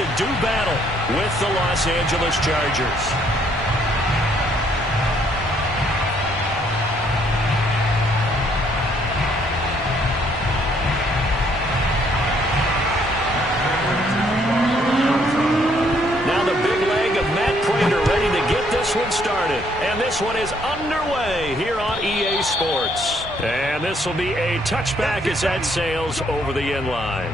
to do battle with the Los Angeles Chargers. This one started, and this one is underway here on EA Sports. And this will be a touchback as that sails over the end line.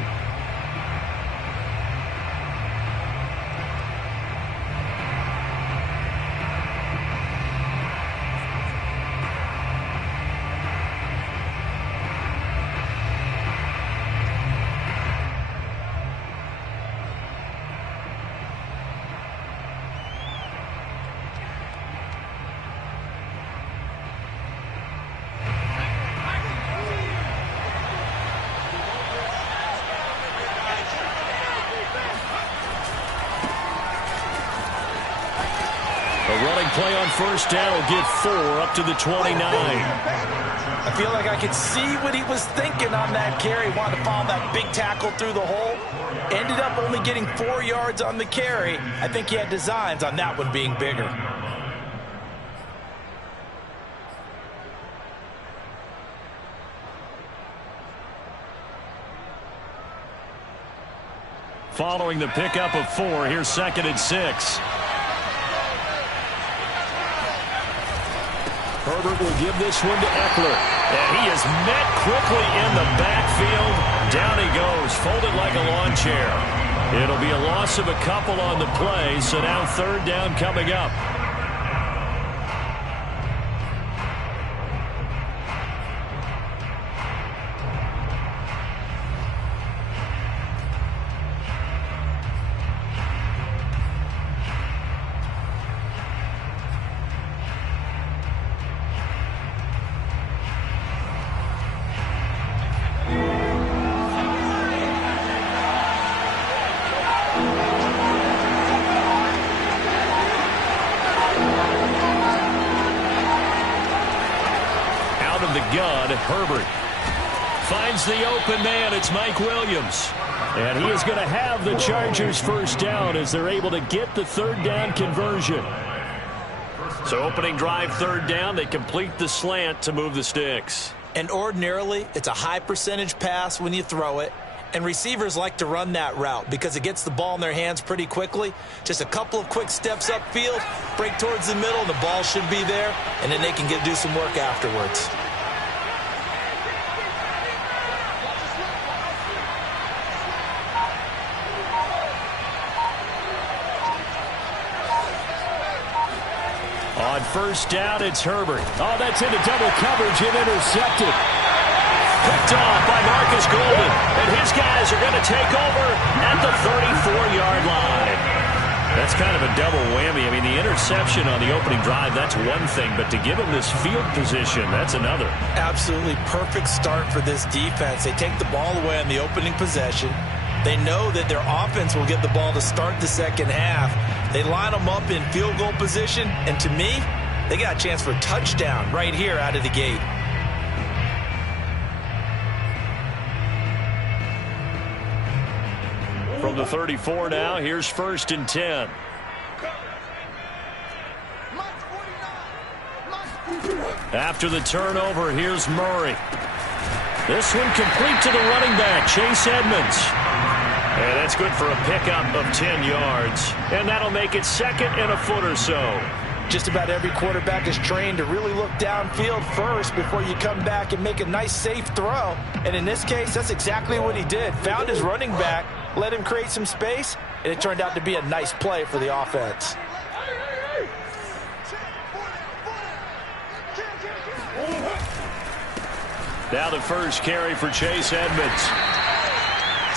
Play on first down will get 4 up to the 29. I feel like I could see what he was thinking on that carry. Wanted to follow that big tackle through the hole. Ended up only getting 4 yards on the carry. I think he had designs on that one being bigger. Following the pickup of 4, here's 2nd and 6. Herbert will give this one to Eckler. And he is met quickly in the backfield. Down he goes, folded like a lawn chair. It'll be a loss of a couple on the play, so now 3rd down coming up. Herbert finds the open man. It's Mike Williams. And he is going to have the Chargers first down as they're able to get the 3rd down conversion. So opening drive 3rd down, they complete the slant to move the sticks. And ordinarily, it's a high percentage pass when you throw it. And receivers like to run that route because it gets the ball in their hands pretty quickly. Just a couple of quick steps upfield, break towards the middle, and the ball should be there. And then they can do some work afterwards. On first down, it's Herbert. Oh, that's into double coverage and intercepted. Picked off by Marcus Golden. And his guys are going to take over at the 34-yard line. That's kind of a double whammy. I mean, the interception on the opening drive, that's one thing. But to give him this field position, that's another. Absolutely perfect start for this defense. They take the ball away on the opening possession. They know that their offense will get the ball to start the second half. They line them up in field goal position, and to me, they got a chance for a touchdown right here out of the gate. From the 34 now, here's 1st and 10. After the turnover, here's Murray. This one complete to the running back, Chase Edmonds. And that's good for a pickup of 10 yards. And that'll make it 2nd and a foot or so. Just about every quarterback is trained to really look downfield first before you come back and make a nice, safe throw. And in this case, that's exactly what he did. Found his running back, let him create some space, and it turned out to be a nice play for the offense. Now the first carry for Chase Edmonds.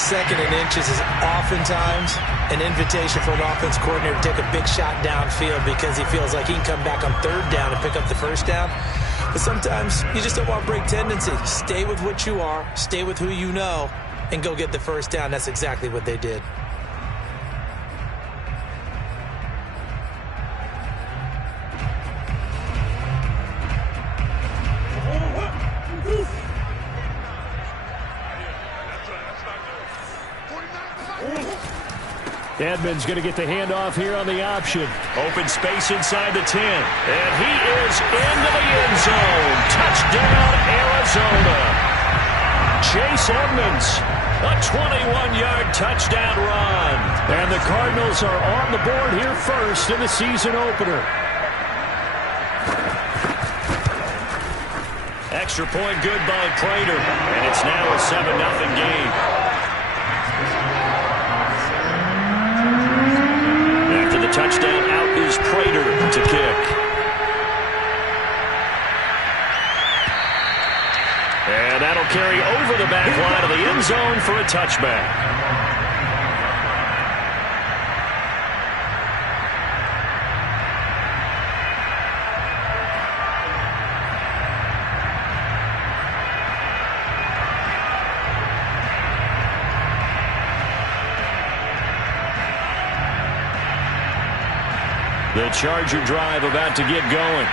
2nd and inches is oftentimes an invitation for an offense coordinator to take a big shot downfield because he feels like he can come back on 3rd down and pick up the first down. But sometimes you just don't want to break tendency. Stay with what you are, stay with who you know, and go get the first down. That's exactly what they did. Edmonds going to get the handoff here on the option. Open space inside the 10. And he is into the end zone. Touchdown, Arizona. Chase Edmonds, a 21-yard touchdown run. And the Cardinals are on the board here first in the season opener. Extra point good by Prater. And it's now a 7-0 game. After the touchdown, out is Prater to kick. And that'll carry over the back line of the end zone for a touchback. The Charger drive about to get going.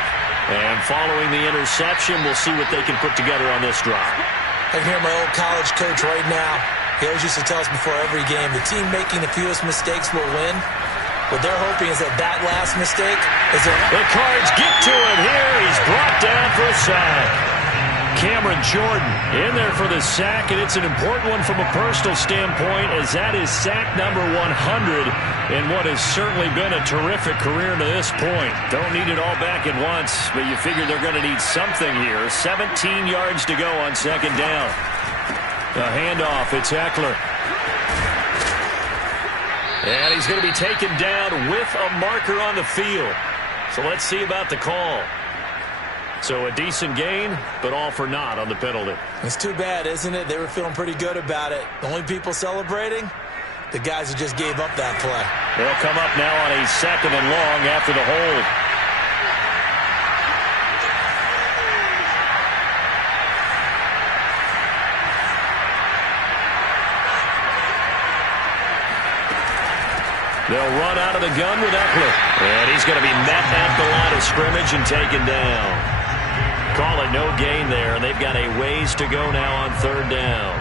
And following the interception, we'll see what they can put together on this drive. I can hear my old college coach right now. He always used to tell us before every game, the team making the fewest mistakes will win. What they're hoping is that last mistake is that the Cards get to him here. He's brought down for a sack. Cameron Jordan in there for the sack, and it's an important one from a personal standpoint, as that is sack number 100 in what has certainly been a terrific career to this point. Don't need it all back at once, but you figure they're going to need something here. 17 yards to go on second down. The handoff, it's Eckler. And he's going to be taken down with a marker on the field. So let's see about the call. So a decent gain, but all for naught on the penalty. It's too bad, isn't it? They were feeling pretty good about it. The only people celebrating, the guys who just gave up that play. They'll come up now on a 2nd and long after the hold. They'll run out of the gun with Eckler. And he's going to be met at the line of scrimmage and taken down. Call it no gain there, and they've got a ways to go now on 3rd down.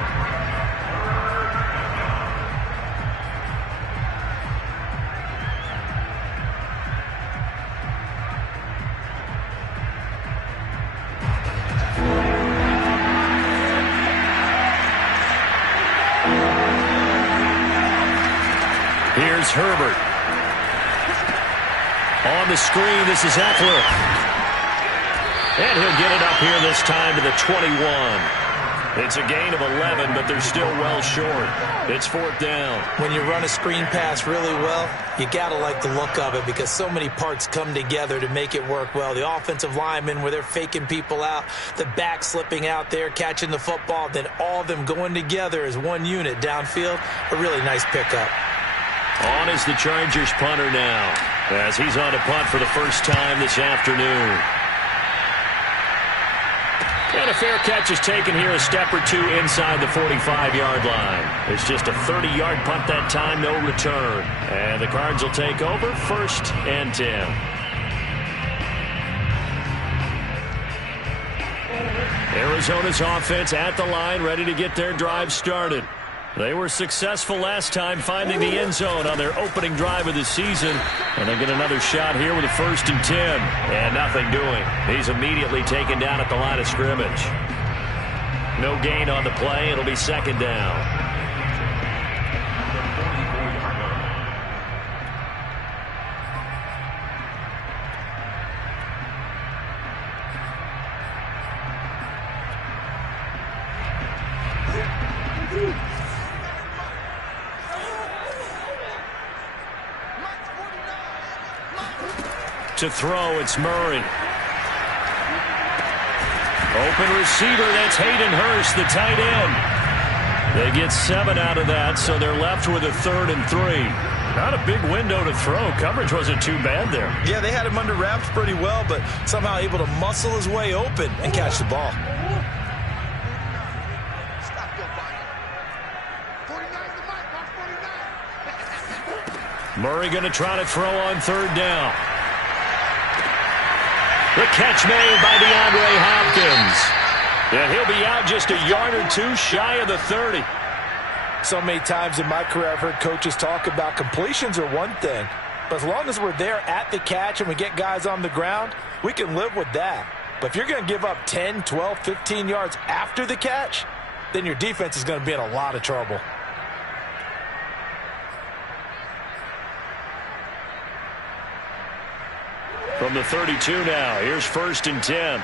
Here's Herbert. On the screen, this is Eckler. And he'll get it up here this time to the 21. It's a gain of 11, but they're still well short. It's 4th down. When you run a screen pass really well, you got to like the look of it because so many parts come together to make it work well. The offensive linemen, where they're faking people out, the back slipping out there, catching the football, then all of them going together as one unit downfield. A really nice pickup. On is the Chargers punter now, as he's on to punt for the first time this afternoon. And a fair catch is taken here, a step or two inside the 45-yard line. It's just a 30-yard punt that time, no return. And the Cards will take over, 1st and 10. Arizona's offense at the line, ready to get their drive started. They were successful last time finding the end zone on their opening drive of the season. And they get another shot here with a 1st and 10. And nothing doing. He's immediately taken down at the line of scrimmage. No gain on the play. It'll be 2nd down. To throw, it's Murray. Open receiver, that's Hayden Hurst, the tight end. They get 7 out of that, so they're left with a 3rd and 3. Not a big window to throw. Coverage wasn't too bad there. Yeah, they had him under wraps pretty well, but somehow able to muscle his way open and catch the ball. Murray going to try to throw on 3rd down. The catch made by DeAndre Hopkins. And he'll be out just a yard or two shy of the 30. So many times in my career I've heard coaches talk about completions are one thing, but as long as we're there at the catch and we get guys on the ground, we can live with that. But if you're going to give up 10, 12, 15 yards after the catch, then your defense is going to be in a lot of trouble. From the 32 now, here's 1st and 10.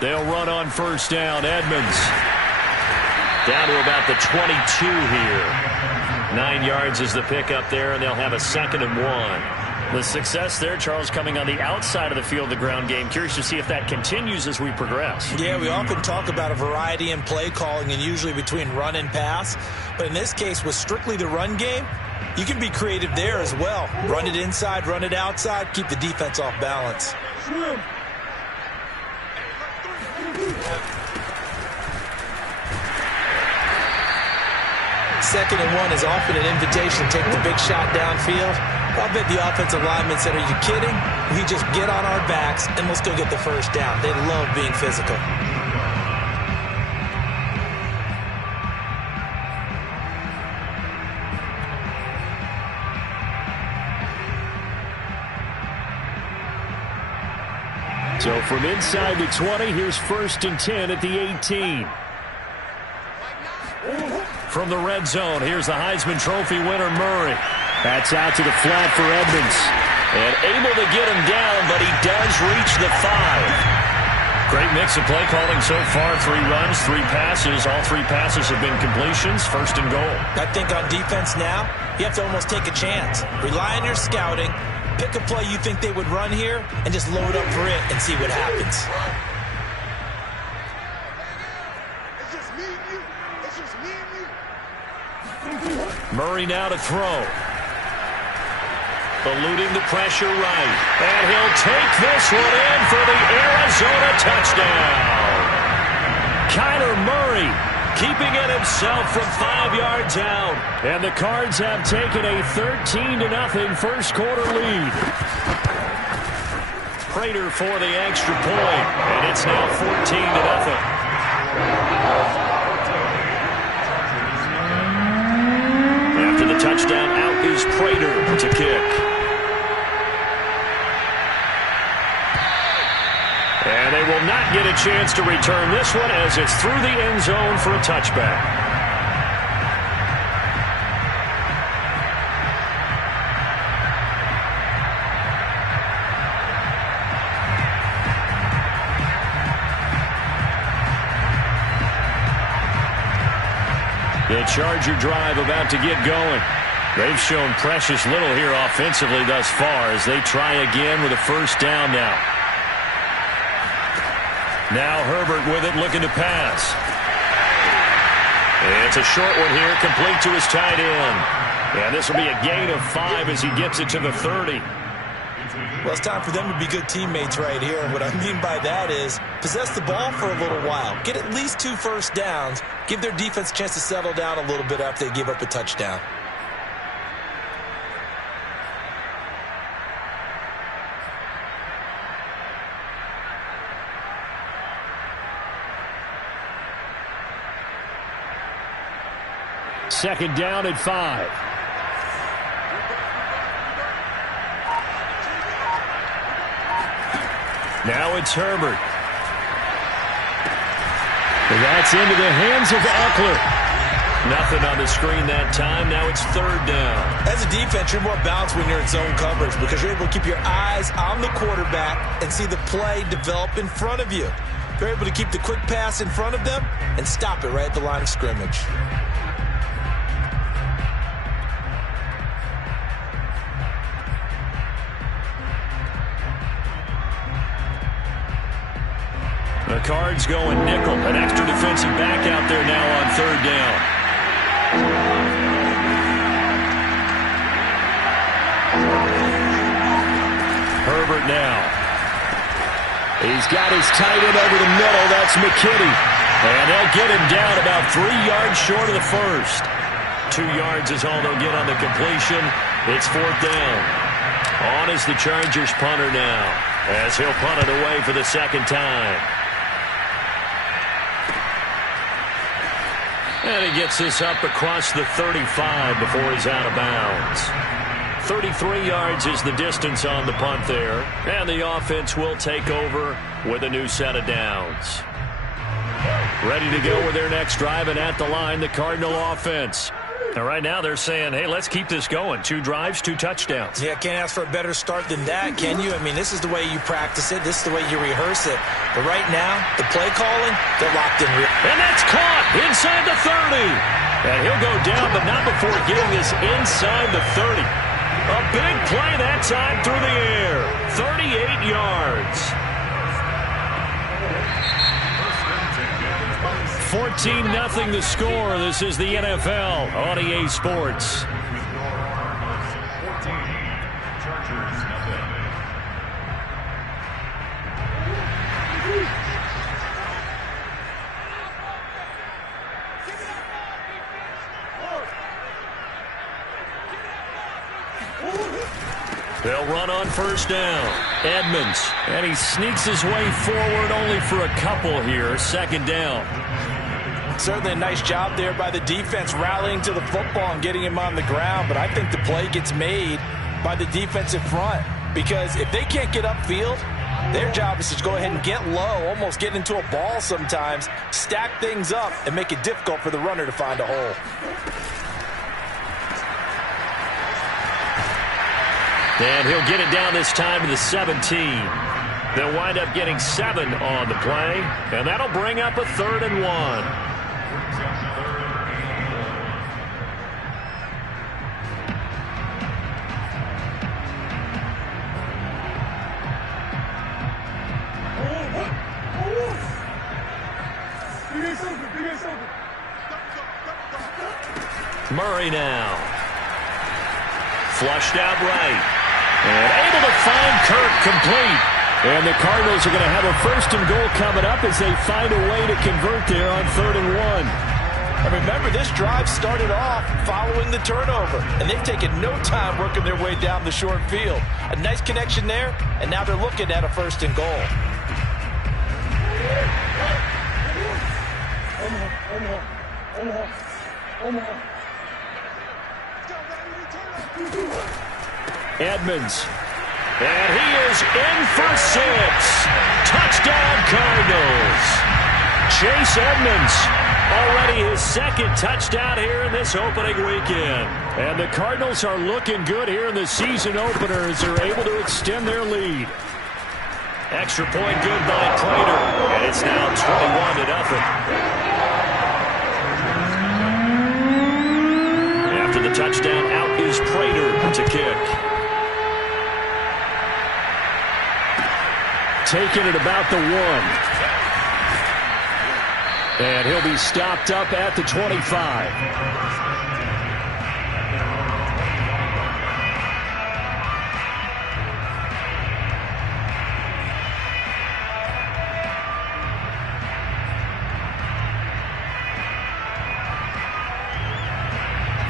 They'll run on 1st down. Edmonds down to about the 22 here. 9 yards is the pickup there, and they'll have a 2nd and 1. The success there, Charles, coming on the outside of the field, the ground game. Curious to see if that continues as we progress. Yeah, we often talk about a variety in play calling and usually between run and pass. But in this case, with strictly the run game, you can be creative there as well. Run it inside, run it outside, keep the defense off balance. 2nd and 1 is often an invitation to take the big shot downfield. I'll bet the offensive lineman said, are you kidding? We just get on our backs and let's go get the 1st down. They love being physical. So from inside the 20, here's 1st and 10 at the 18. From the red zone, here's the Heisman Trophy winner, Murray. That's out to the flat for Edmonds. And able to get him down, but he does reach the 5. Great mix of play calling so far. 3 runs, 3 passes. All 3 passes have been completions. 1st and goal. I think on defense now, you have to almost take a chance. Rely on your scouting. Pick a play you think they would run here and just load up for it and see what happens. Murray now to throw. Eluding the pressure right. And he'll take this one in for the Arizona touchdown. Kyler Murray keeping it himself from 5 yards out. And the Cards have taken a 13-0 first quarter lead. Prater for the extra point. And it's now 14-0. After the touchdown, out is Prater to kick. And they will not get a chance to return this one as it's through the end zone for a touchback. The Charger drive about to get going. They've shown precious little here offensively thus far as they try again with a 1st down now. Now Herbert with it, looking to pass. It's a short one here, complete to his tight end. And this will be a gain of 5 as he gets it to the 30. Well, it's time for them to be good teammates right here. And what I mean by that is possess the ball for a little while. Get at least 2 first downs. Give their defense a chance to settle down a little bit after they give up a touchdown. Second down at 5. Now it's Herbert. That's into the hands of Eckler. Nothing on the screen that time. Now it's 3rd down. As a defense, you're more balanced when you're in zone coverage because you're able to keep your eyes on the quarterback and see the play develop in front of you. You're able to keep the quick pass in front of them and stop it right at the line of scrimmage. The Cards going nickel. An extra defensive back out there now on 3rd down. Herbert now. He's got his tight end over the middle. That's McKinney. And they'll get him down about 3 yards short of the 1st. 2 yards is all they'll get on the completion. It's 4th down. On is the Chargers punter now, as he'll punt it away for the 2nd time. And he gets this up across the 35 before he's out of bounds. 33 yards is the distance on the punt there. And the offense will take over with a new set of downs. Ready to go with their next drive, and at the line, the Cardinal offense. And right now they're saying, hey, let's keep this going. 2 drives, 2 touchdowns. Yeah, can't ask for a better start than that, can you? I mean, this is the way you practice it. This is the way you rehearse it. But right now, the play calling, they're locked in. And that's caught inside the 30. And he'll go down, but not before getting this inside the 30. A big play that time through the air. 38 yards. 14-0 the score. This is the NFL on EA Sports. They'll run on first down. Edmonds. And he sneaks his way forward only for a couple here. Second down. Certainly a nice job there by the defense rallying to the football and getting him on the ground. But I think the play gets made by the defensive front. Because if they can't get upfield, their job is to go ahead and get low, almost get into a ball sometimes, stack things up, and make it difficult for the runner to find a hole. And he'll get it down this time to the 17. They'll wind up getting 7 on the play, and that'll bring up a 3rd and 1. Murray now. Flushed out right. And able to find Kirk complete. And the Cardinals are going to have a 1st and goal coming up as they find a way to convert there on 3rd and 1. And remember, this drive started off following the turnover. And they've taken no time working their way down the short field. A nice connection there, and now they're looking at a 1st and goal. Edmonds. And he is in for 6. Touchdown, Cardinals. Chase Edmonds. Already his 2nd touchdown here in this opening weekend. And the Cardinals are looking good here in the season opener as they're able to extend their lead. Extra point good by Prater. And it's now 21-0. After the touchdown, out is Prater to kick. Taking it about the 1. And he'll be stopped up at the 25.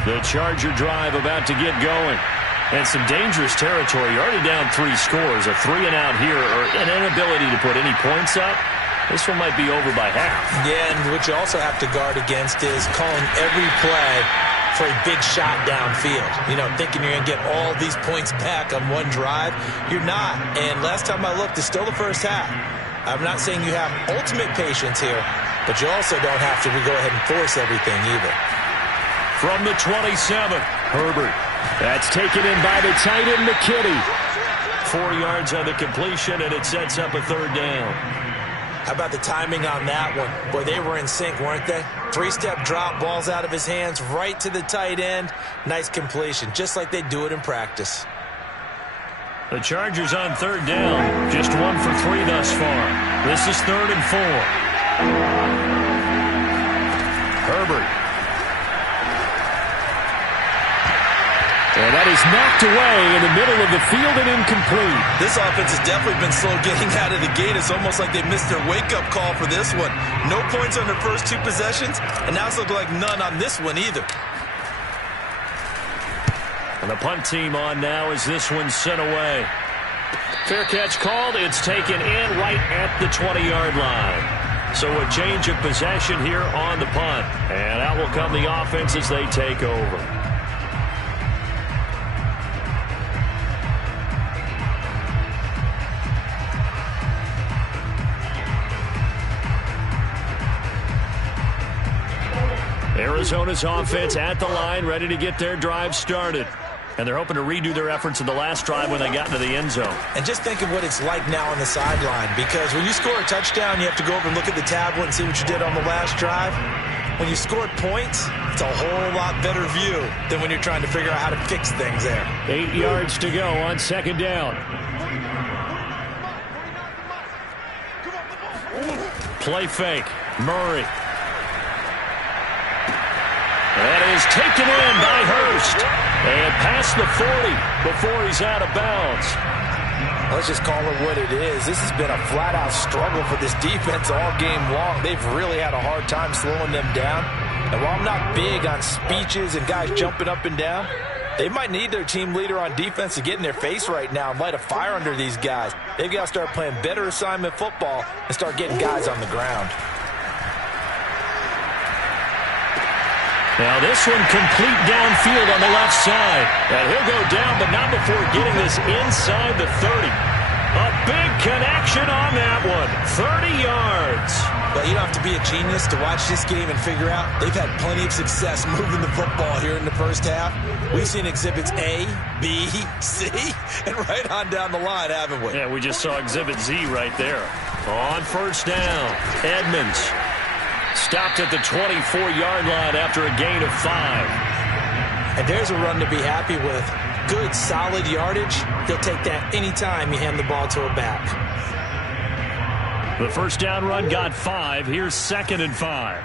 The Charger drive about to get going. And some dangerous territory. You're already down 3 scores. A 3 and out here, or an inability to put any points up. This one might be over by half. Yeah, and what you also have to guard against is calling every play for a big shot downfield. You know, thinking you're going to get all these points back on one drive. You're not. And last time I looked, it's still the first half. I'm not saying you have ultimate patience here, but you also don't have to go ahead and force everything either. From the 27, Herbert. That's taken in by the tight end, McKinney. 4 yards on the completion, and it sets up a 3rd down. How about the timing on that one? Boy, they were in sync, weren't they? 3-step drop, balls out of his hands, right to the tight end. Nice completion, just like they do it in practice. The Chargers on 3rd down. Just 1 for 3 thus far. This is 3rd and 4. Herbert. And that is knocked away in the middle of the field and incomplete. This offense has definitely been slow getting out of the gate. It's almost like they missed their wake-up call for this one. No points on their first 2 possessions, and now it's looking like none on this one either. And the punt team on now as this one's sent away. Fair catch called. It's taken in right at the 20-yard line. So a change of possession here on the punt. And out will come the offense as they take over. Arizona's offense at the line, ready to get their drive started. And they're hoping to redo their efforts in the last drive when they got into the end zone. And just think of what it's like now on the sideline, because when you score a touchdown, you have to go over and look at the tablet and see what you did on the last drive. When you scored points, it's a whole lot better view than when you're trying to figure out how to fix things there. 8 yards to go on second down. Play fake. Murray. That is taken in by Hurst. And past the 40 before he's out of bounds. Let's just call it what it is. This has been a flat-out struggle for this defense all game long. They've really had a hard time slowing them down. And while I'm not big on speeches and guys jumping up and down, they might need their team leader on defense to get in their face right now and light a fire under these guys. They've got to start playing better assignment football and start getting guys on the ground. Now this one complete downfield on the left side. And he'll go down, but not before getting this inside the 30. A big connection on that one. 30 yards. Well, you don't have to be a genius to watch this game and figure out they've had plenty of success moving the football here in the first half. We've seen exhibits A, B, C, and right on down the line, haven't we? Yeah, we just saw exhibit Z right there. On first down, Edmonds. Stopped at the 24-yard line after a gain of 5. And there's a run to be happy with. Good, solid yardage. He'll take that anytime you hand the ball to a back. The first down run got 5. Here's 2nd and 5.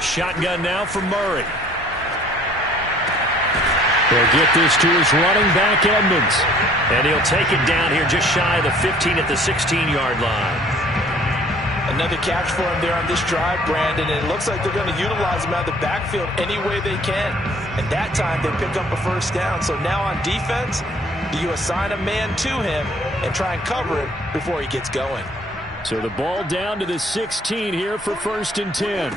Shotgun now from Murray. He'll get this to his running back, Edmonds. And he'll take it down here just shy of the 15 at the 16-yard line. Another catch for him there on this drive, Brandon. And it looks like they're going to utilize him out of the backfield any way they can. And that time they pick up a first down. So now on defense, do you assign a man to him and try and cover it before he gets going? So the ball down to the 16 here for 1st and 10.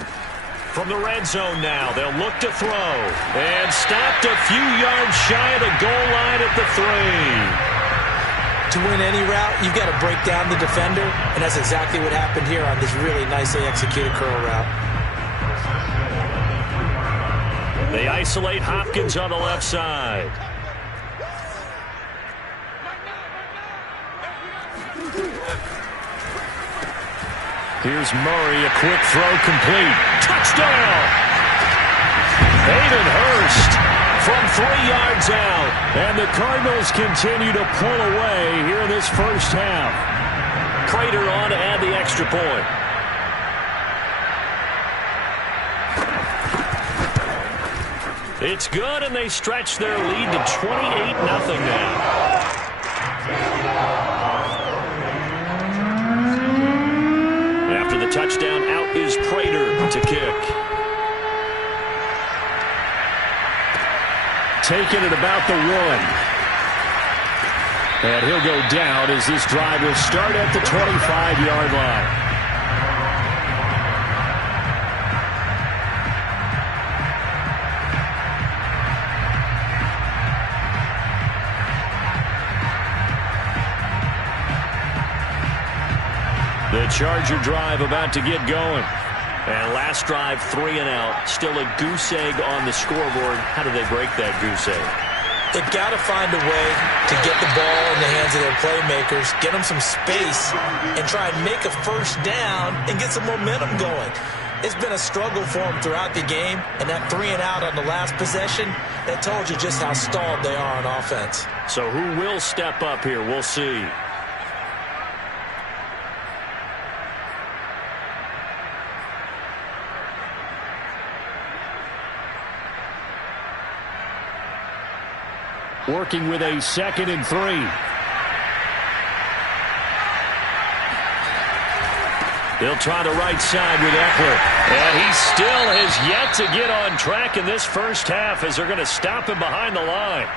From the red zone now, they'll look to throw. And stopped a few yards shy of the goal line at the 3. To win any route, you've got to break down the defender, and that's exactly what happened here on this really nicely executed curl route. They isolate Hopkins on the left side. Here's Murray, a quick throw complete. Touchdown! Hayden Hurst from 3 yards out. And the Cardinals continue to pull away here in this first half. Prater on to add the extra point. It's good, and they stretch their lead to 28-0 now. After the touchdown, out is Prater to kick. Taking it about the 1. And he'll go down as this drive will start at the 25-yard line. The Charger drive about to get going. And last drive, 3 and out. Still a goose egg on the scoreboard. How do they break that goose egg? They've got to find a way to get the ball in the hands of their playmakers, get them some space, and try and make a first down and get some momentum going. It's been a struggle for them throughout the game, and that 3 and out on the last possession, that told you just how stalled they are on offense. So who will step up here? We'll see. Working with a 2nd and 3. They'll try the right side with Eckler. And he still has yet to get on track in this first half as they're going to stop him behind the line.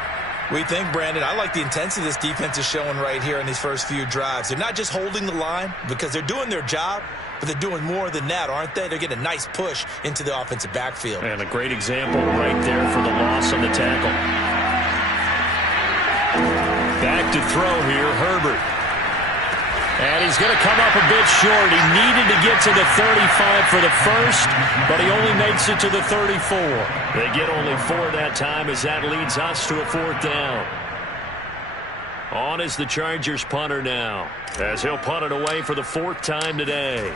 We think, Brandon, I like the intensity this defense is showing right here in these first few drives. They're not just holding the line because they're doing their job, but they're doing more than that, aren't they? They're getting a nice push into the offensive backfield. And a great example right there for the loss on the tackle. Back to throw here, Herbert. And he's going to come up a bit short. He needed to get to the 35 for the first, but he only makes it to the 34. They get only 4 that time as that leads us to a 4th down. On is the Chargers punter now, as he'll punt it away for the 4th time today.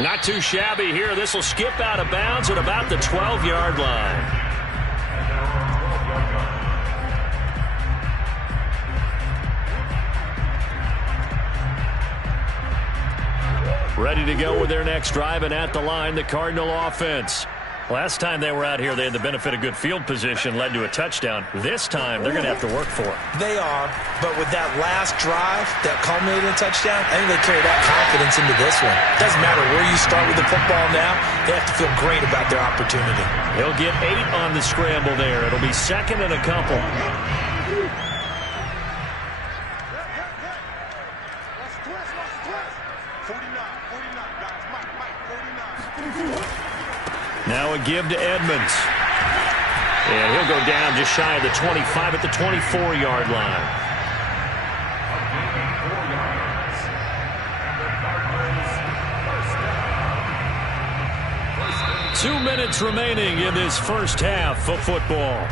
Not too shabby here. This will skip out of bounds at about the 12-yard line. Ready to go with their next drive, and at the line, the Cardinal offense. Last time they were out here, they had the benefit of good field position, led to a touchdown. This time, they're going to have to work for it. They are, but with that last drive that culminated in a touchdown, I think they carry that confidence into this one. Doesn't matter where you start with the football now, they have to feel great about their opportunity. He'll get 8 on the scramble there. It'll be 2nd and a couple. Now a give to Edmonds. And he'll go down just shy of the 25 at the 24-yard line. Two minutes remaining in this first half of football.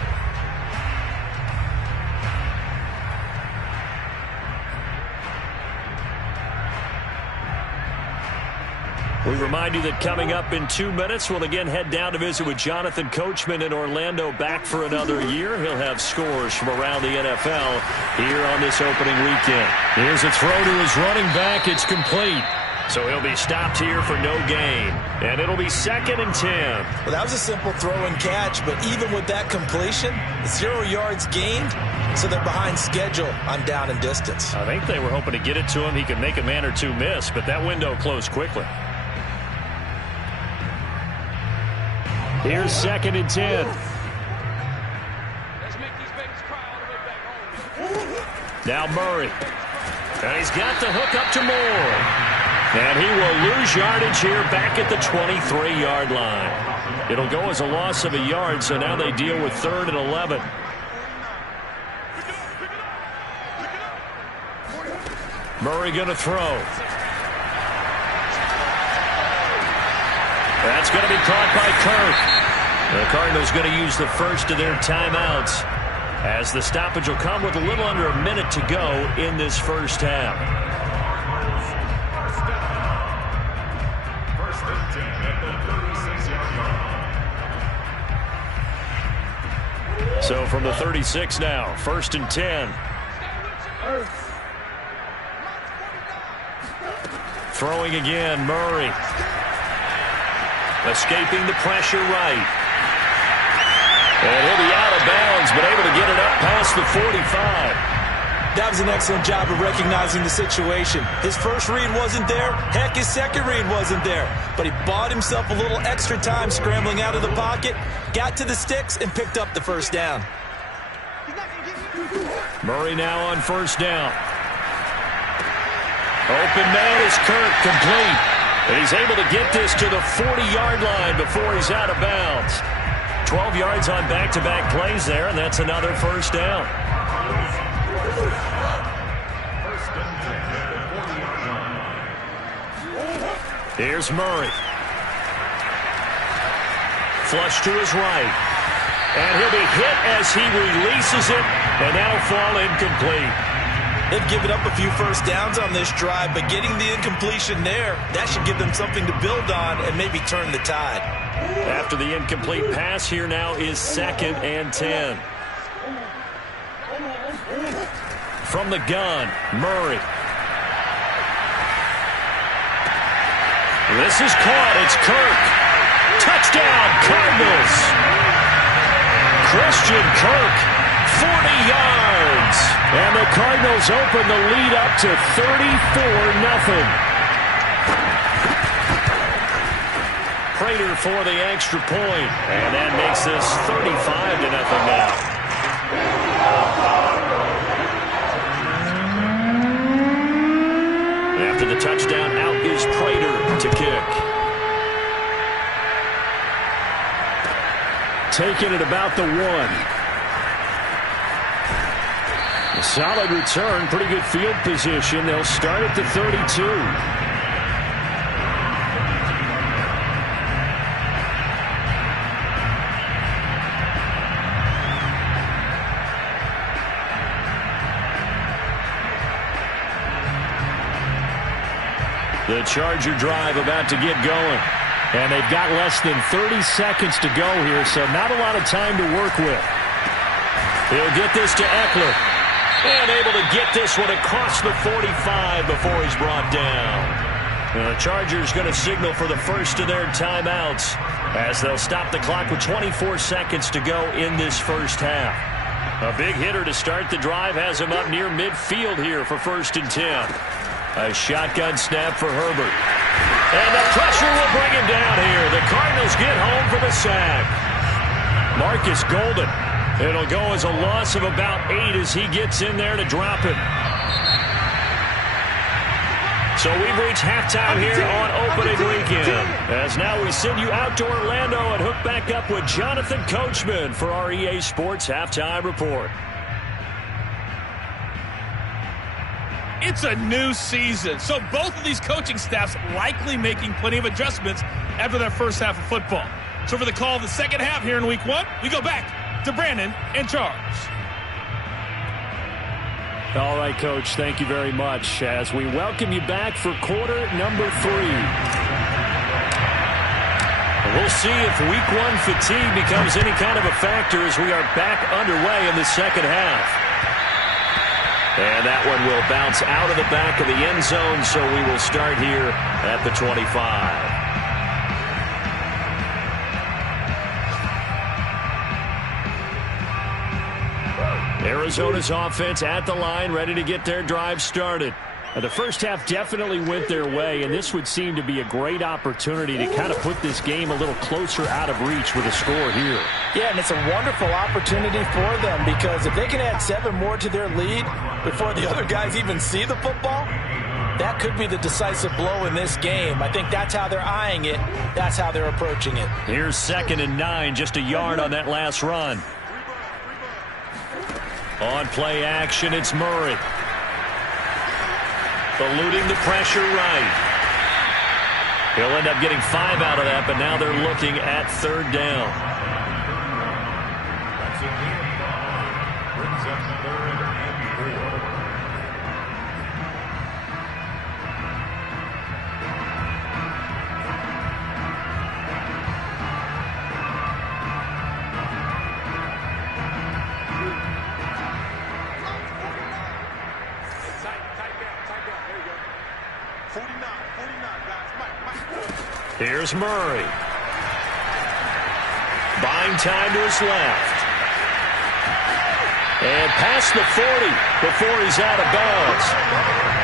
We remind you that coming up in 2 minutes, we'll again head down to visit with Jonathan Coachman in Orlando, back for another year. He'll have scores from around the NFL here on this opening weekend. Here's a throw to his running back. It's complete. So he'll be stopped here for no gain. And it'll be 2nd and 10. Well, that was a simple throw and catch, but even with that completion, 0 yards gained, so they're behind schedule on down and distance. I think they were hoping to get it to him. He could make a man or two miss, but that window closed quickly. Here's 2nd and 10. Now Murray. And he's got the hook up to Moore. And he will lose yardage here back at the 23-yard line. It'll go as a loss of a yard, so now they deal with 3rd and 11. Murray going to throw. That's going to be caught by Kirk. The Cardinals going to use the first of their timeouts, as the stoppage will come with a little under a minute to go in this first half. So from the 36 now, 1st and 10. Throwing again, Murray. Escaping the pressure right. And he'll be out of bounds, but able to get it up past the 45. That was an excellent job of recognizing the situation. His first read wasn't there. Heck, his second read wasn't there. But he bought himself a little extra time scrambling out of the pocket, got to the sticks, and picked up the first down. Murray now on 1st down. Open man is Kirk, complete. And he's able to get this to the 40-yard line before he's out of bounds. 12 yards on back-to-back plays there, and that's another first down. Here's Murray. Flush to his right. And he'll be hit as he releases it, and that'll fall incomplete. They've given up a few first downs on this drive, but getting the incompletion there, that should give them something to build on and maybe turn the tide. After the incomplete pass, here now is 2nd and 10. From the gun, Murray. This is caught. It's Kirk. Touchdown, Cardinals. Christian Kirk, 40 yards. And the Cardinals open the lead up to 34-0. Prater for the extra point. And that makes this 35-0 now. After the touchdown, out is Prater to kick. Taking it about the 1. A solid return, pretty good field position. They'll start at the 32. The Charger drive about to get going. And they've got less than 30 seconds to go here, so not a lot of time to work with. He'll get this to Eckler. And able to get this one across the 45 before he's brought down. And the Chargers going to signal for the first of their timeouts as they'll stop the clock with 24 seconds to go in this first half. A big hitter to start the drive has him up near midfield here for 1st and 10. A shotgun snap for Herbert. And the pressure will bring him down here. The Cardinals get home for the sack. Marcus Golden. It'll go as a loss of about 8 as he gets in there to drop it. So we've reached halftime here on opening weekend. As now we send you out to Orlando and hook back up with Jonathan Coachman for our EA Sports Halftime Report. It's a new season, so both of these coaching staffs likely making plenty of adjustments after their first half of football. So for the call of the second half here in Week 1, we go back to Brandon in charge. All right, Coach, thank you very much as we welcome you back for quarter number 3. We'll see if Week 1 fatigue becomes any kind of a factor as we are back underway in the second half. And that one will bounce out of the back of the end zone, so we will start here at the 25. Arizona's offense at the line, ready to get their drive started. Now, the first half definitely went their way, and this would seem to be a great opportunity to kind of put this game a little closer out of reach with a score here. Yeah, and it's a wonderful opportunity for them because if they can add 7 more to their lead before the other guys even see the football, that could be the decisive blow in this game. I think that's how they're eyeing it. That's how they're approaching it. Here's 2nd and 9, just a yard on that last run. On play action, it's Murray. Eluding the pressure right. He'll end up getting 5 out of that, but now they're looking at 3rd down. Brings up 3rd and 4. Here's Murray. Buying time to his left. And past the 40 before he's out of bounds.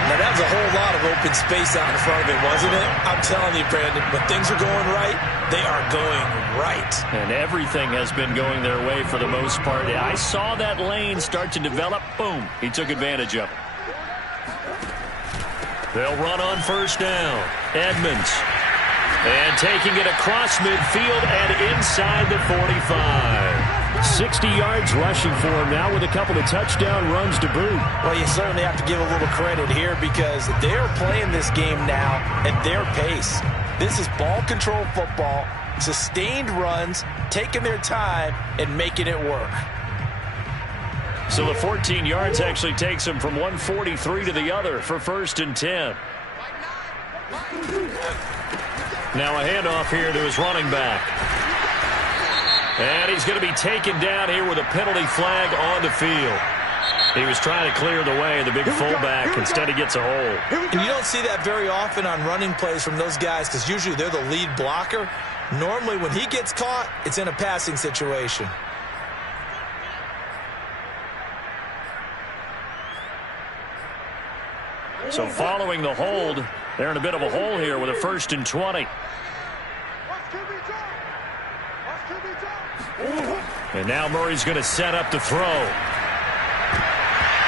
Now, that was a whole lot of open space out in front of him, wasn't it? I'm telling you, Brandon, when things are going right, they are going right. And everything has been going their way for the most part. I saw that lane start to develop. Boom. He took advantage of it. They'll run on 1st down. Edmonds. And taking it across midfield and inside the 45. 60 yards rushing for him now with a couple of touchdown runs to boot. Well, you certainly have to give a little credit here because they're playing this game now at their pace. This is ball control football, sustained runs, taking their time, and making it work. So the 14 yards actually takes him from 143 to the other for 1st and 10. Now a handoff here to his running back. And he's going to be taken down here with a penalty flag on the field. He was trying to clear the way, the big fullback. Instead, he gets a hold. And you don't see that very often on running plays from those guys because usually they're the lead blocker. Normally, when he gets caught, it's in a passing situation. So following the hold, they're in a bit of a hole here with a 1st and 20. And now Murray's going to set up the throw.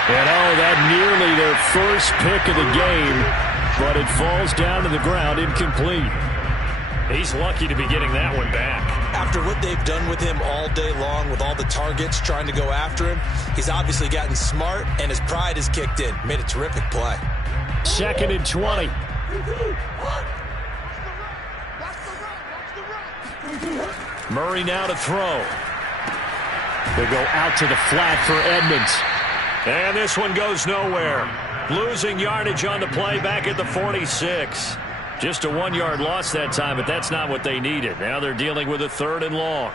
And that nearly their first pick of the game, but it falls down to the ground incomplete. He's lucky to be getting that one back. After what they've done with him all day long, with all the targets trying to go after him, he's obviously gotten smart, and his pride has kicked in. Made a terrific play. 2nd and 20. Murray now to throw. They go out to the flat for Edmonds. And this one goes nowhere. Losing yardage on the play back at the 46. Just a 1-yard loss that time, but that's not what they needed. Now they're dealing with a 3rd and long.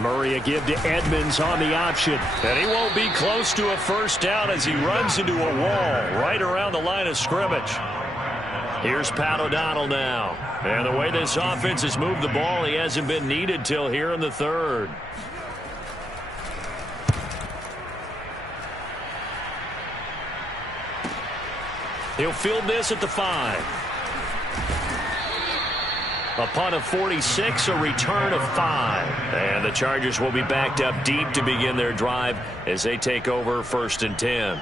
Murray a give to Edmonds on the option. And he won't be close to a first down as he runs into a wall right around the line of scrimmage. Here's Pat O'Donnell now. And the way this offense has moved the ball, he hasn't been needed till here in the 3rd. He'll field this at the 5. A punt of 46, a return of 5. And the Chargers will be backed up deep to begin their drive as they take over 1st and 10.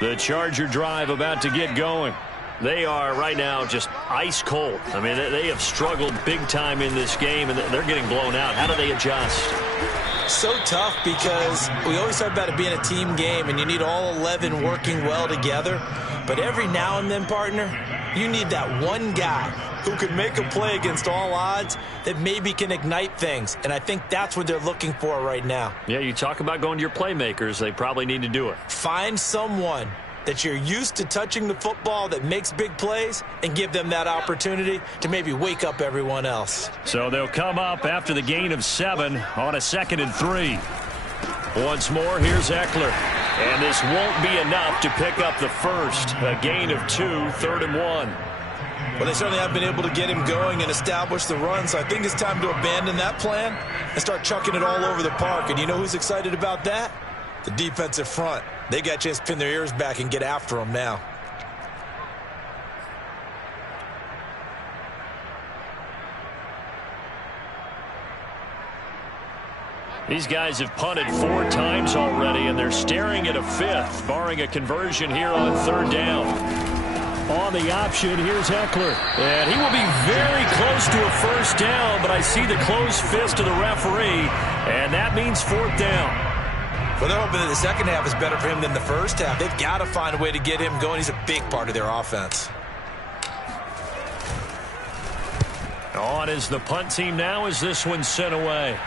The Charger drive about to get going. They are right now just ice cold. I mean, they have struggled big time in this game, and they're getting blown out. How do they adjust? So tough because we always talk about it being a team game, and you need all 11 working well together. But every now and then, partner, you need that one guy who can make a play against all odds that maybe can ignite things. And I think that's what they're looking for right now. Yeah, you talk about going to your playmakers. They probably need to do it. Find someone that you're used to touching the football that makes big plays and give them that opportunity to maybe wake up everyone else. So they'll come up after the gain of 7 on a 2nd and 3. Once more, here's Eckler. And this won't be enough to pick up the first. A gain of 2, 3rd and 1. Well, they certainly have been able to get him going and establish the run, so I think it's time to abandon that plan and start chucking it all over the park. And you know who's excited about that? The defensive front. They got a chance to pin their ears back and get after him now. These guys have punted 4 times already, and they're staring at a 5th, barring a conversion here on 3rd down. On the option, here's Eckler. And he will be very close to a first down, but I see the closed fist of the referee, and that means 4th down. Well, they're hoping that the second half is better for him than the first half. They've got to find a way to get him going. He's a big part of their offense. On is the punt team now as this one's sent away.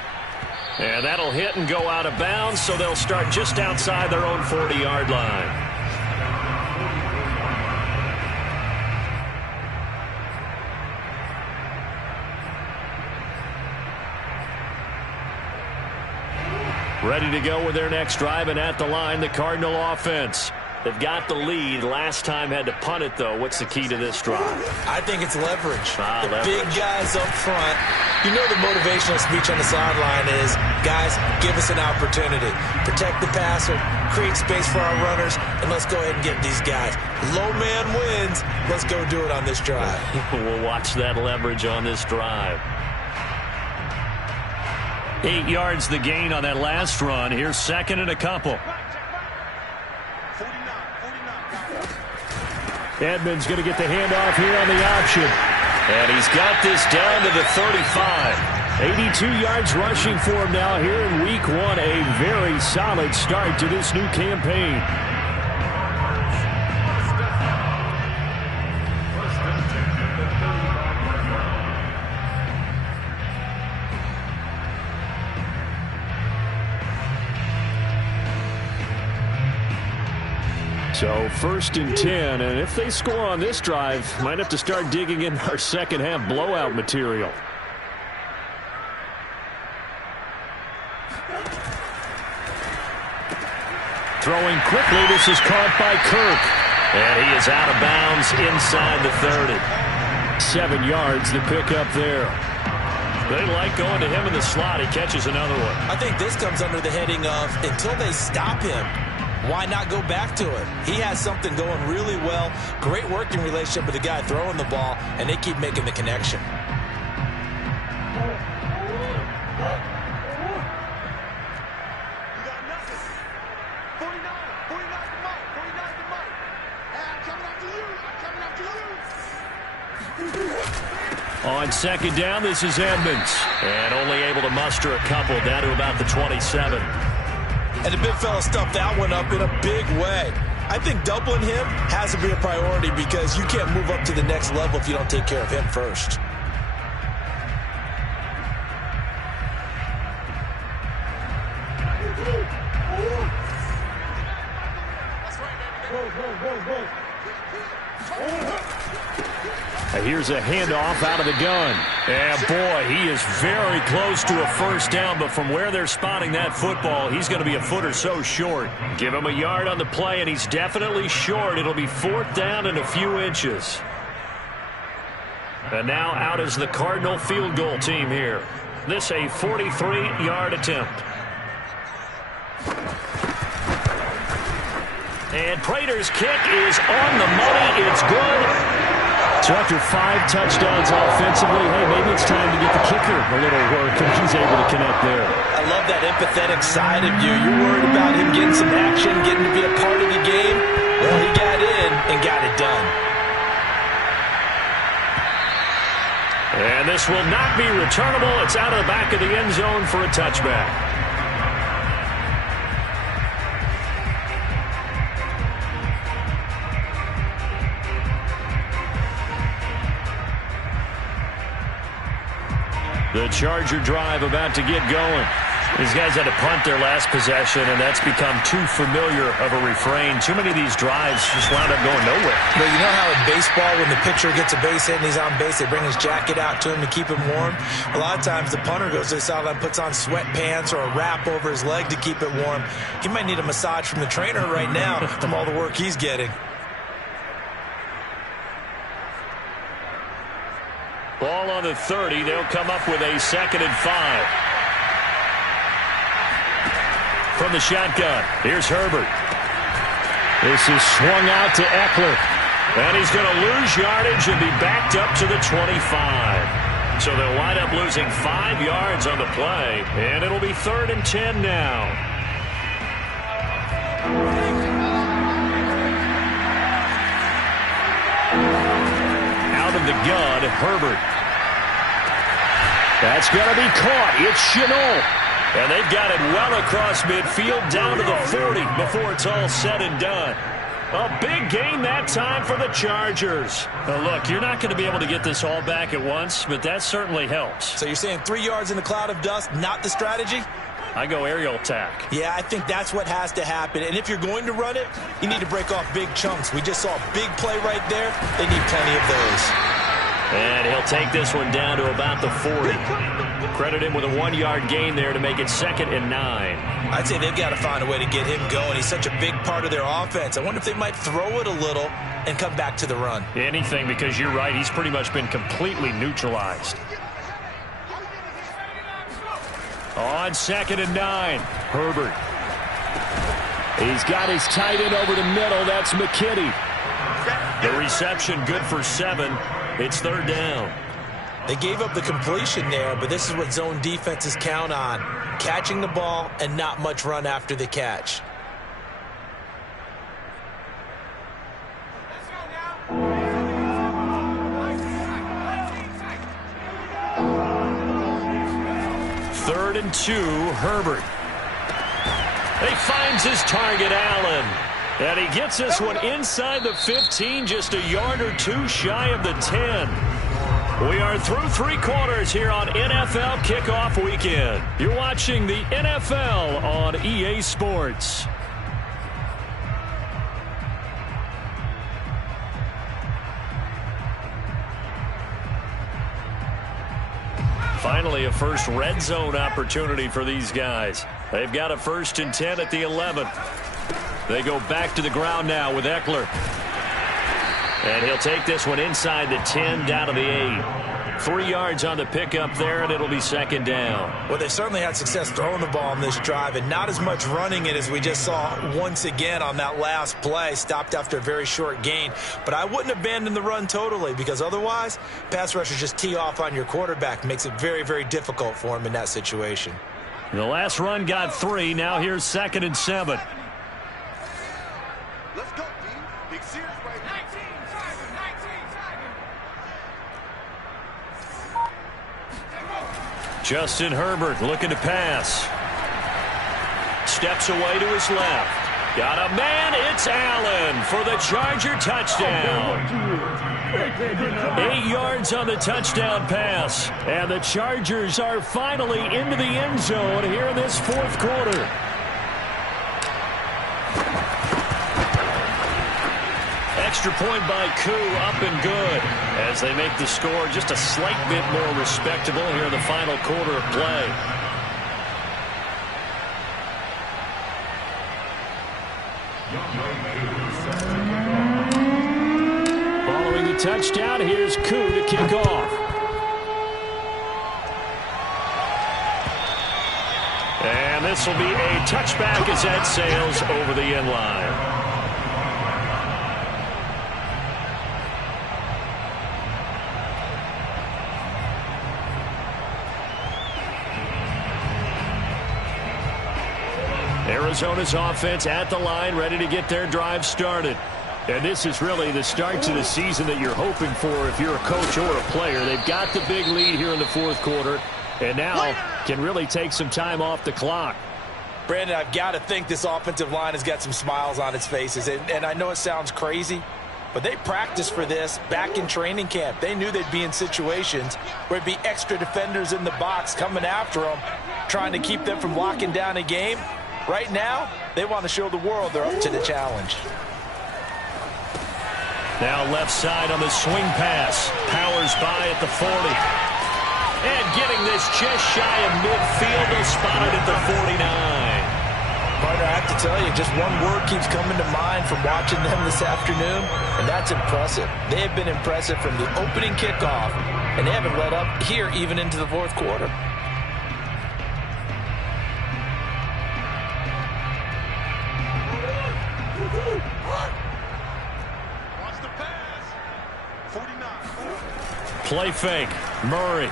And that'll hit and go out of bounds, so they'll start just outside their own 40-yard line. Ready to go with their next drive, and at the line, the Cardinal offense. They've got the lead. Last time had to punt it, though. What's the key to this drive? I think it's leverage. Leverage. Big guys up front. You know the motivational speech on the sideline is, guys, give us an opportunity. Protect the passer, create space for our runners, and let's go ahead and get these guys. Low man wins. Let's go do it on this drive. We'll watch that leverage on this drive. 8 yards the gain on that last run. Here's 2nd and a couple. Edmonds going to get the handoff here on the option. And he's got this down to the 35. 82 yards rushing for him now here in week 1. A very solid start to this new campaign. So 1st and 10, and if they score on this drive, might have to start digging in our second half blowout material. Throwing quickly, this is caught by Kirk. And he is out of bounds inside the 30. 7 yards to pick up there. They like going to him in the slot. He catches another one. I think this comes under the heading of until they stop him, why not go back to it? He has something going really well. Great working relationship with the guy throwing the ball, and they keep making the connection. On 2nd down, this is Edmonds. And only able to muster a couple down to about the 27. And the big fella stuffed that one up in a big way. I think doubling him has to be a priority because you can't move up to the next level if you don't take care of him first. Here's a handoff out of the gun. And boy, he is very close to a first down, but from where they're spotting that football, he's going to be a foot or so short. Give him a yard on the play, and he's definitely short. It'll be 4th down and a few inches. And now out is the Cardinal field goal team here. This a 43-yard attempt. And Prater's kick is on the money. It's good. So after 5 touchdowns offensively, hey, maybe it's time to get the kicker a little work, and he's able to connect there. I love that empathetic side of you. You're worried about him getting some action, getting to be a part of the game. Well, he got in and got it done. And this will not be returnable. It's out of the back of the end zone for a touchback. The Charger drive about to get going. These guys had to punt their last possession, and that's become too familiar of a refrain. Too many of these drives just wound up going nowhere. Well, you know how in baseball, when the pitcher gets a base hit and he's on base, they bring his jacket out to him to keep him warm? A lot of times the punter goes to the sideline, puts on sweatpants or a wrap over his leg to keep it warm. He might need a massage from the trainer right now from all the work he's getting. Ball on the 30. They'll come up with a 2nd and 5. From the shotgun, here's Herbert. This is swung out to Eckler. And he's going to lose yardage and be backed up to the 25. So they'll wind up losing 5 yards on the play. And it'll be 3rd and 10 now. Out of the gun, Herbert. That's going to be caught. It's Chenault. And they've got it well across midfield down to the 40 before it's all said and done. A big gain that time for the Chargers. Now look, you're not going to be able to get this all back at once, but that certainly helps. So you're saying 3 yards in a cloud of dust, not the strategy? I go aerial attack. Yeah, I think that's what has to happen. And if you're going to run it, you need to break off big chunks. We just saw a big play right there. They need plenty of those. And he'll take this one down to about the 40. Credit him with a 1-yard gain there to make it 2nd and 9. I'd say they've got to find a way to get him going. He's such a big part of their offense. I wonder if they might throw it a little and come back to the run. Anything, because you're right. He's pretty much been completely neutralized. On 2nd and 9, Herbert. He's got his tight end over the middle. That's McKinney. The reception good for 7. It's 3rd down. They gave up the completion there, but this is what zone defenses count on. Catching the ball and not much run after the catch. Third and 2, Herbert. He finds his target, Allen. And he gets this one inside the 15, just a yard or two shy of the 10. We are through 3 quarters here on NFL Kickoff Weekend. You're watching the NFL on EA Sports. Finally, a first red zone opportunity for these guys. They've got a 1st and 10 at the 11. They go back to the ground now with Eckler. And he'll take this one inside the 10, down to the 8. 3 yards on the pickup there, and it'll be 2nd down. Well, they certainly had success throwing the ball on this drive, and not as much running it as we just saw once again on that last play. Stopped after a very short gain. But I wouldn't abandon the run totally, because otherwise, pass rushers just tee off on your quarterback. Makes it very, very difficult for him in that situation. The last run got 3. Now here's 2nd and 7. Let's go, D. Big series right now. 19. Justin Herbert looking to pass. Steps away to his left. Got a man. It's Allen for the Charger touchdown. 8 yards on the touchdown pass. And the Chargers are finally into the end zone here in this 4th quarter. Extra point by Koo, up and good, as they make the score just a slight bit more respectable here in the final quarter of play. Following the touchdown, here's Koo to kick off. And this will be a touchback as that sails over the end line. Arizona's offense at the line, ready to get their drive started. And this is really the start to the season that you're hoping for if you're a coach or a player. They've got the big lead here in the 4th quarter, and now can really take some time off the clock. Brandon, I've got to think this offensive line has got some smiles on its faces. And I know it sounds crazy, but they practiced for this back in training camp. They knew they'd be in situations where there'd be extra defenders in the box coming after them, trying to keep them from locking down a game. Right now, they want to show the world they're up to the challenge. Now left side on the swing pass. Powers by at the 40. And getting this just shy of midfield. They'll spot it at the 49. Partner, I have to tell you, just one word keeps coming to mind from watching them this afternoon, and that's impressive. They have been impressive from the opening kickoff, and they haven't let up here even into the 4th quarter. Play fake. Murray.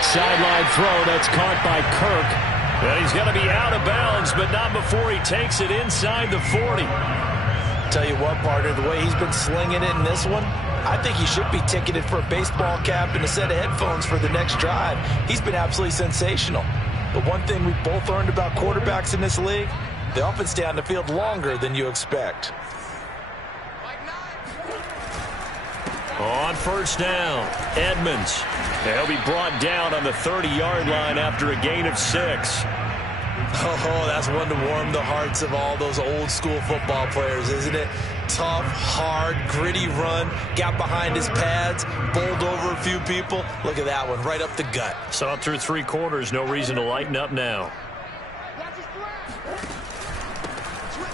Sideline throw. That's caught by Kirk. And he's going to be out of bounds, but not before he takes it inside the 40. Tell you what, partner, the way he's been slinging it in this one, I think he should be ticketed for a baseball cap and a set of headphones for the next drive. He's been absolutely sensational. But one thing we both learned about quarterbacks in this league, they often stay on the field longer than you expect. On 1st down, Edmonds. He'll be brought down on the 30-yard line after a gain of 6. Oh, that's one to warm the hearts of all those old-school football players, isn't it? Tough, hard, gritty run, got behind his pads, bowled over a few people. Look at that one, right up the gut. Saw through 3 quarters, no reason to lighten up now.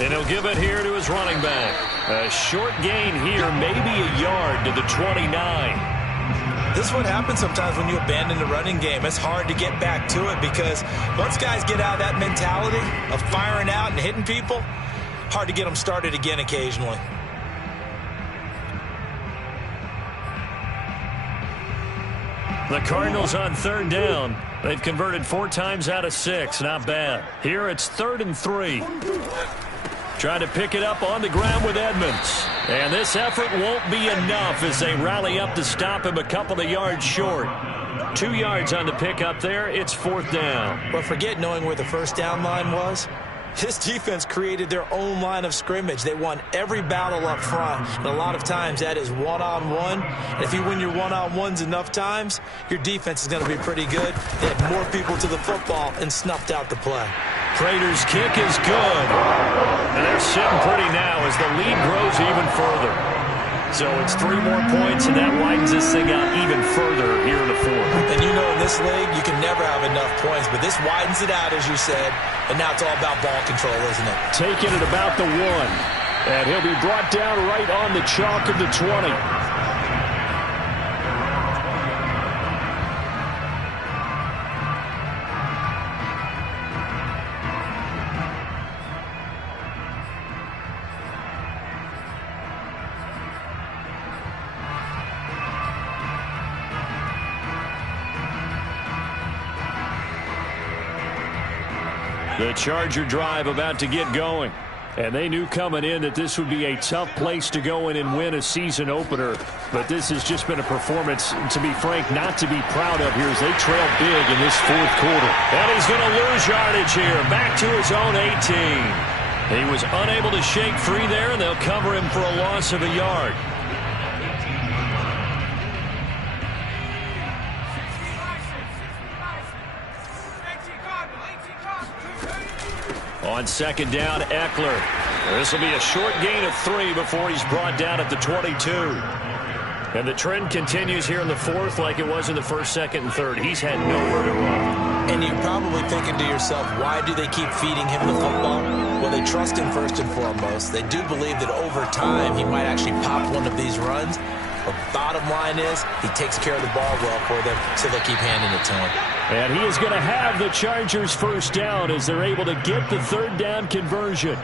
And he'll give it here to his running back. A short gain here, maybe a yard to the 29. This is what happens sometimes when you abandon the running game. It's hard to get back to it because once guys get out of that mentality of firing out and hitting people, hard to get them started again occasionally. The Cardinals on 3rd down. They've converted 4 times out of 6. Not bad. Here it's 3rd and 3. Trying to pick it up on the ground with Edmonds. And this effort won't be enough as they rally up to stop him a couple of yards short. 2 yards on the pickup there. It's 4th down. But forget knowing where the 1st down line was. This defense created their own line of scrimmage. They won every battle up front, and a lot of times that is one-on-one. And if you win your one-on-ones enough times, your defense is going to be pretty good. They had more people to the football and snuffed out the play. Prater's kick is good. And they're sitting pretty now as the lead grows even further. So it's 3 more points, and that widens this thing out even further here in the fourth. And you know in this league, you can never have enough points, but this widens it out, as you said, and now it's all about ball control, isn't it? Taking it about the 1. And he'll be brought down right on the chalk of the 20. The Charger drive about to get going. And they knew coming in that this would be a tough place to go in and win a season opener. But this has just been a performance, to be frank, not to be proud of here as they trail big in this fourth quarter. And he's going to lose yardage here, back to his own 18. He was unable to shake free there, and they'll cover him for a loss of a yard. On second down, Eckler. This will be a short gain of 3 before he's brought down at the 22. And the trend continues here in the fourth like it was in the first, second, and third. He's had nowhere to run. And you're probably thinking to yourself, why do they keep feeding him the football? Well, they trust him first and foremost. They do believe that over time he might actually pop one of these runs. But bottom line is he takes care of the ball well for them, so they'll keep handing it to him. And he is going to have the Chargers first down as they're able to get the third down conversion.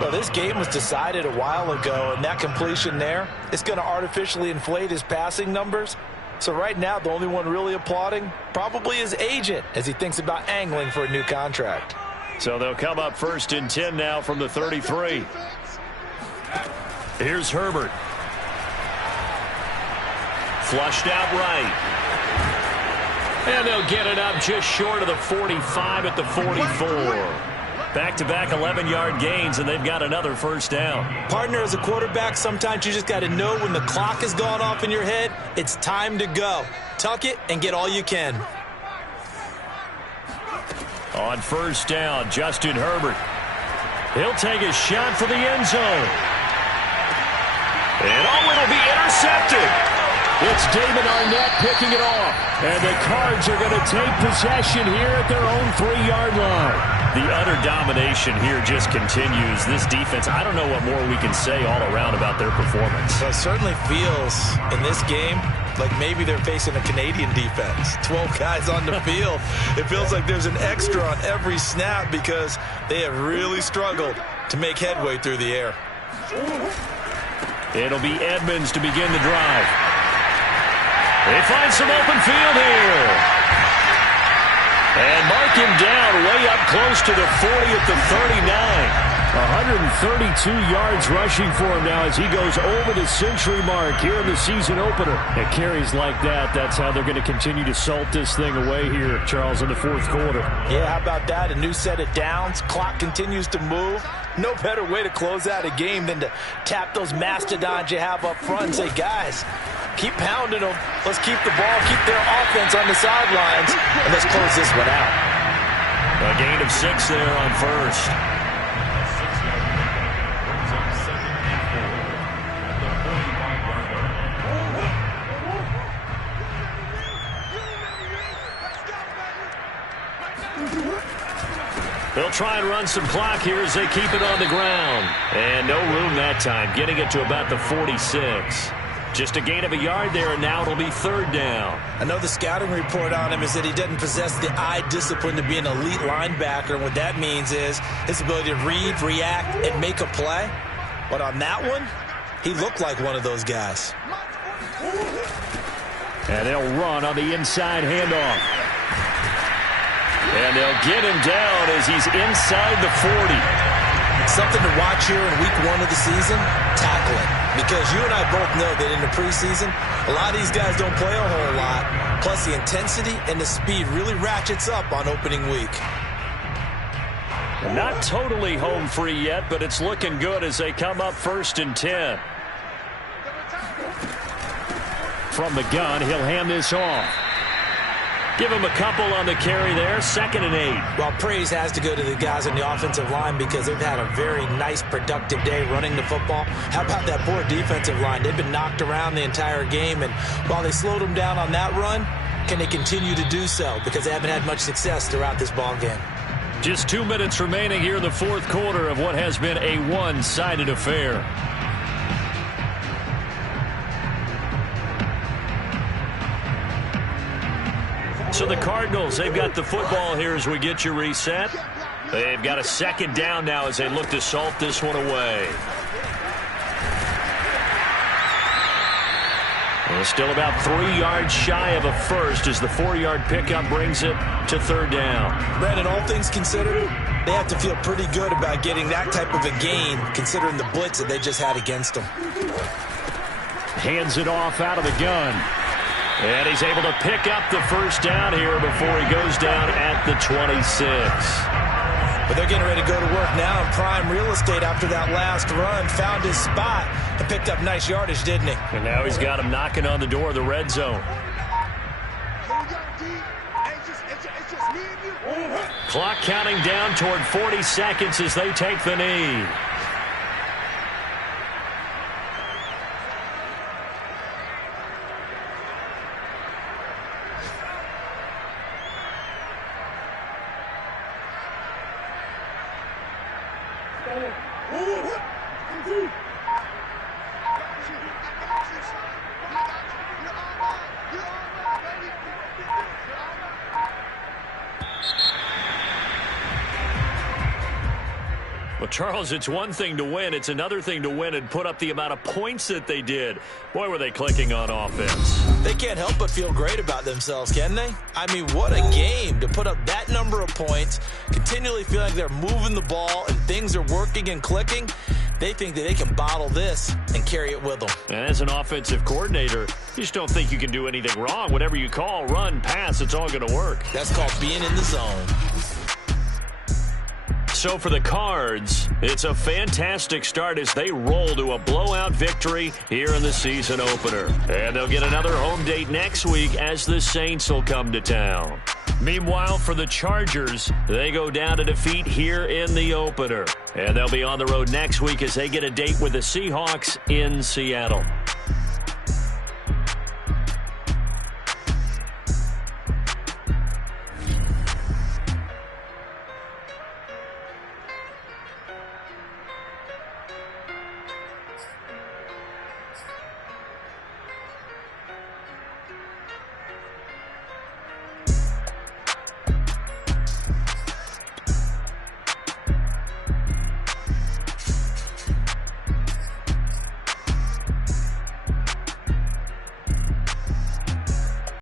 Well, this game was decided a while ago, and that completion there is going to artificially inflate his passing numbers. So right now, the only one really applauding probably his agent as he thinks about angling for a new contract. So they'll come up first and 10 now from the 33. Here's Herbert. Flushed out right. And they'll get it up just short of the 45 at the 44. Back-to-back 11-yard gains, and they've got another first down. Partner, as a quarterback, sometimes you just got to know when the clock has gone off in your head, it's time to go. Tuck it and get all you can. On first down, Justin Herbert. He'll take a shot for the end zone. And it'll be intercepted. It's Damon Arnett picking it off. And the Cards are going to take possession here at their own 3-yard line. The utter domination here just continues. This defense, I don't know what more we can say all around about their performance. Well, it certainly feels in this game like maybe they're facing a Canadian defense. 12 guys on the field. It feels like there's an extra on every snap because they have really struggled to make headway through the air. It'll be Edmonds to begin the drive. They find some open field here. And mark him down way up close to the 40 at the 39. 132 yards rushing for him now as he goes over the century mark here in the season opener. At carries like that, that's how they're going to continue to salt this thing away here, Charles, in the fourth quarter. Yeah, how about that? A new set of downs. Clock continues to move. No better way to close out a game than to tap those mastodons you have up front and say, guys, keep pounding them. Let's keep the ball, keep their offense on the sidelines, and let's close this one out. A gain of 6 there on first. They'll try and run some clock here as they keep it on the ground. And no room that time, getting it to about the 46. Just a gain of a yard there, and now it'll be third down. I know the scouting report on him is that he doesn't possess the eye discipline to be an elite linebacker, and what that means is his ability to read, react, and make a play. But on that one, he looked like one of those guys. And they'll run on the inside handoff. And they'll get him down as he's inside the 40. Something to watch here in week 1 of the season, tackling. Because you and I both know that in the preseason, a lot of these guys don't play a whole lot. Plus the intensity and the speed really ratchets up on opening week. Not totally home free yet, but it's looking good as they come up first and 10. From the gun, he'll hand this off. Give him a couple on the carry there. 2nd and 8. Well, praise has to go to the guys on the offensive line because they've had a very nice, productive day running the football. How about that poor defensive line? They've been knocked around the entire game, and while they slowed them down on that run, can they continue to do so? Because they haven't had much success throughout this ball game. Just 2 minutes remaining here in the 4th quarter of what has been a one-sided affair. So the Cardinals, they've got the football here as we get you reset. They've got a 2nd down now as they look to salt this one away. Well, still about 3 yards shy of a first as the 4-yard pickup brings it to 3rd down. Brandon, all things considered, they have to feel pretty good about getting that type of a gain considering the blitz that they just had against them. Hands it off out of the gun. And he's able to pick up the 1st down here before he goes down at the 26. But they're getting ready to go to work now in prime real estate after that last run. Found his spot and picked up nice yardage, didn't he? And now he's got him knocking on the door of the red zone. Clock counting down toward 40 seconds as they take the knee. Well, Charles, it's one thing to win. It's another thing to win and put up the amount of points that they did. Boy, were they clicking on offense. They can't help but feel great about themselves, can they? I mean, what a game to put up that number of points, continually feel like they're moving the ball and things are working and clicking. They think that they can bottle this and carry it with them. And as an offensive coordinator, you just don't think you can do anything wrong. Whatever you call, run, pass, it's all going to work. That's called being in the zone. So for the Cards, it's a fantastic start as they roll to a blowout victory here in the season opener. And they'll get another home date next week as the Saints will come to town. Meanwhile, for the Chargers, they go down to defeat here in the opener. And they'll be on the road next week as they get a date with the Seahawks in Seattle.